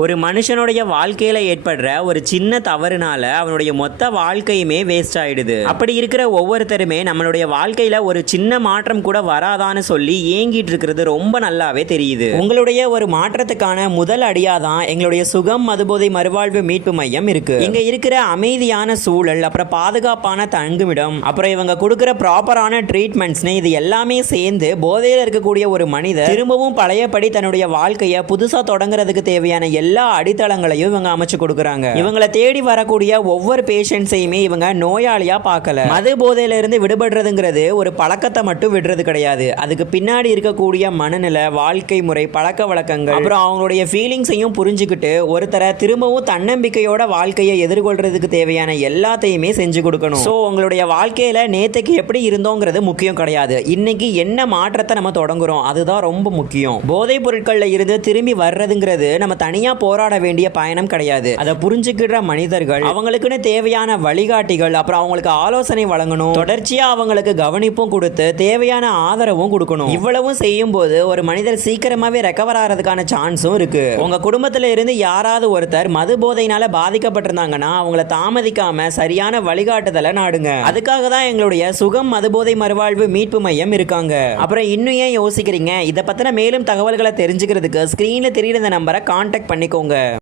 ஒரு மனுஷனுடைய வாழ்க்கையில ஏற்படுற ஒரு சின்ன தவறுனால அவனுடைய மொத்த வாழ்க்கையுமே வேஸ்ட் ஆயிடுது. அப்படி இருக்கிற ஒவ்வொருத்தருமே நம்மளுடைய வாழ்க்கையில ஒரு சின்ன மாற்றம் கூட வராதான்னு சொல்லி ஏங்கிட்டு இருக்கிறது ரொம்ப நல்லாவே தெரியுது. உங்களுடைய ஒரு மாற்றத்துக்கான முதல் அடியாதான் எங்களுடைய சுகம் மதுபோதை மறுவாழ்வு மீட்பு மையம் இருக்கு. இங்க இருக்கிற அமைதியான சூழல், அப்புறம் பாதுகாப்பான தங்குமிடம், அப்புறம் இவங்க கொடுக்கிற ப்ராப்பரான ட்ரீட்மெண்ட்ஸ்னு இது எல்லாமே சேர்ந்து போதையில இருக்கக்கூடிய ஒரு மனிதர் திரும்பவும் பழையபடி தன்னுடைய வாழ்க்கையை புதுசா தொடங்குறதுக்கு தேவையான எல்லா அடித்தளங்களையும் இவங்க அமைச்சு கொடுக்குறாங்க. இவங்களை தேடி வரக்கூடிய ஒவ்வொரு பேஷண்ட்ஸையுமே இவங்க நோயாளியா பார்க்கல. மது போதையில இருந்து விடுபடுறதுங்கிறது ஒரு பழக்கத்தை மட்டும் விடுறது கிடையாது. அதுக்கு பின்னாடி இருக்கக்கூடிய மனநிலை, வாழ்க்கை முறை, பழக்க வழக்கங்கள், அப்புறம் அவங்களுடைய ஃபீலிங்ஸையும் புரிஞ்சுக்கிட்டு ஒருத்தரை திரும்பவும் தன்னம்பிக்கையோட வாழ்க்கையை எதிர்கொள்றதுக்கு தேவையான எல்லாத்தையுமே செஞ்சு கொடுக்கணும். ஸோ உங்களுடைய வாழ்க்கையில நேற்றுக்கு எப்படி இருந்தோங்கிறது முக்கியம் கிடையாது. இன்னைக்கு என்ன மாற்றத்தை நம்ம தொடங்குறோம் அதுதான் ரொம்ப முக்கியம். போதைப் பொருட்கள்ல இருந்து திரும்பி வர்றதுங்கிறது நம்ம தனியா போராட வேண்டிய பயணம் கிடையாது. அதை புரிஞ்சுக்கிற மனிதர்கள், அவங்களுக்குன்னு தேவையான வழிகாட்டிகள், அப்புறம் அவங்களுக்கு ஆலோசனை வழங்கணும். தொடர்ச்சியா அவங்களுக்கு கவனிப்பும் கொடுத்து தேவையான ஆதரவும் கொடுக்கணும். இவ்வளவும் செய்யும் போது ஒரு மனிதர் சீக்கிரமாவே ரெக்கவர் ஆகிறதுக்கான சான்ஸும் இருக்கு. உங்க குடும்பத்துல இருந்து யாராவது ஒருத்தர் மது போதையினால பாதிக்கப்பட்டிருந்தாங்கன்னா அவங்கள தாமதிக்காம சரியான வழிகாட்டுதலை நாடுங்க. அதுக்காக தான் எங்களுடைய சுகம் மதுபோதை மறுவாழ்வு மீட்பு மையம் இருக்காங்க. அப்புறம் இன்னும் ஏன் யோசிக்கிறீங்க? இதை பத்தின மேலும் தகவல்களை தெரிஞ்சுக்கிறதுக்கு ஸ்கிரீன்ல தெரியுற இந்த நம்பரை கான்டாக்ட் பண்ணிக்கோங்க.